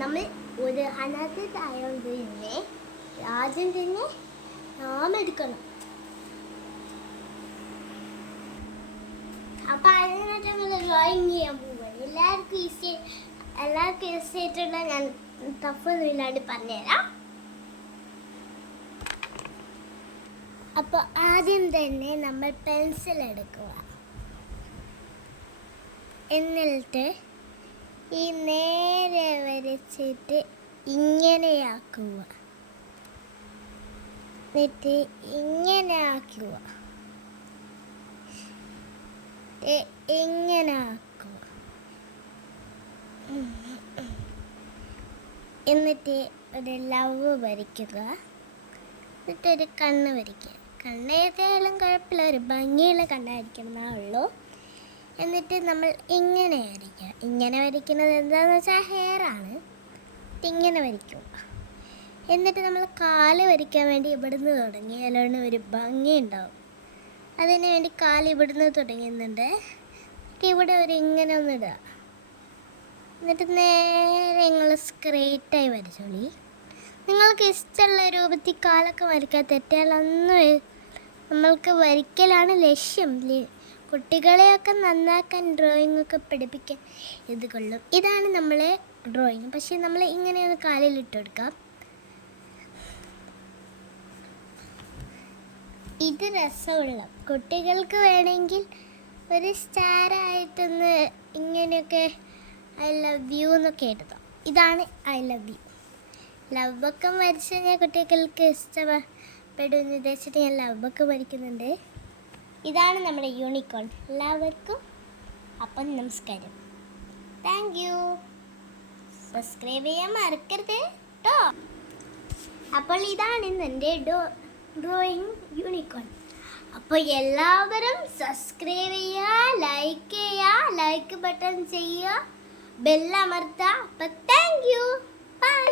നമ്മൾ ഒരു അനാഥരായതുകൊണ്ട് തന്നെ ആദ്യം തന്നെ നാം എടുക്കണം. അപ്പം അതിനായിട്ട് നമ്മൾ ഡ്രോയിങ് ചെയ്യാൻ പോവുകയാണ്. എല്ലാവർക്കും ഈസി ആയിട്ടുള്ള ഞാൻ ടഫൊന്നും ഇല്ലാണ്ട് പറഞ്ഞുതരാം. അപ്പോൾ ആദ്യം തന്നെ നമ്മൾ പെൻസിൽ എടുക്കുക. എന്നിട്ട് ഈ നേരെ വരച്ചിട്ട് ഇങ്ങനെയാക്കുക. എന്നിട്ട് ഇങ്ങനെ ആക്കുക. ഇങ്ങനെ ആക്കുക. എന്നിട്ട് ഒരു ലവ് വരയ്ക്കുക. എന്നിട്ടൊരു കണ്ണ് വരയ്ക്കുക. കണ്ണ് ഏതായാലും കുഴപ്പമില്ല, ഒരു ഭംഗിയുള്ള കണ്ണായിരിക്കണം ഉള്ളൂ. എന്നിട്ട് നമ്മൾ ഇങ്ങനെ വരയ്ക്കുക. ഇങ്ങനെ വരയ്ക്കുന്നത് എന്താണെന്ന് വെച്ചാൽ ഹെയറാണ്. ഇങ്ങനെ വരയ്ക്കുക. എന്നിട്ട് നമ്മൾ കാല് വരയ്ക്കാൻ വേണ്ടി ഇവിടുന്ന് തുടങ്ങിയാലാണ് ഒരു ഭംഗി ഉണ്ടാവും. അതിന് വേണ്ടി കാല് ഇവിടുന്ന് തുടങ്ങുന്നുണ്ട്. ഇവിടെ ഒരു ഇങ്ങനെ ഒന്നിടുക. എന്നിട്ട് നേരെ നിങ്ങൾ സ്ട്രെയിറ്റായി വരച്ചോളി. നിങ്ങൾക്ക് ഇഷ്ടമുള്ള രൂപത്തിൽ കാലൊക്കെ വരയ്ക്കാൻ തെറ്റാലൊന്നും നമ്മൾക്ക് വരയ്ക്കലാണ് ലക്ഷ്യം. കുട്ടികളെയൊക്കെ നന്നാക്കാൻ ഡ്രോയിങ്ങൊക്കെ പഠിപ്പിക്കാൻ ഇത് കൊള്ളും. ഇതാണ് നമ്മളെ ഡ്രോയിങ്. പക്ഷേ നമ്മൾ ഇങ്ങനെയൊന്ന് കാലിലിട്ട് കൊടുക്കാം. ഇത് രസമുള്ള കുട്ടികൾക്ക് വേണമെങ്കിൽ ഒരു സ്റ്റാറായിട്ടൊന്ന് ഇങ്ങനെയൊക്കെ ഐ ലവ് യു എന്നൊക്കെ എഴുതാം. ഇതാണ് ഐ ലവ് യു. ലവൊക്കെ വരച്ച് കഴിഞ്ഞാൽ കുട്ടികൾക്ക് ഇഷ്ടപ്പെടുമെന്ന് ഉദ്ദേശിച്ചിട്ട് ഞാൻ ലവൊക്കെ വരയ്ക്കുന്നുണ്ട്. ഇതാണ് നമ്മുടെ യൂണിക്കോൺ. എല്ലാവർക്കും അപ്പം നമസ്കാരം. Thank you. സബ്സ്ക്രൈബ് ചെയ്യാൻ മറക്കരുത് കേട്ടോ. അപ്പോൾ ഇതാണ് ഇന്ന് എൻ്റെ ഡ്രോയിങ് യൂണിക്കോൺ. അപ്പോൾ എല്ലാവരും സബ്സ്ക്രൈബ് ചെയ്യുക, ലൈക്ക് ബട്ടൺ ചെയ്യുക, ബെല്ലമർത്തുക. അപ്പോൾ താങ്ക് യു. ബൈ.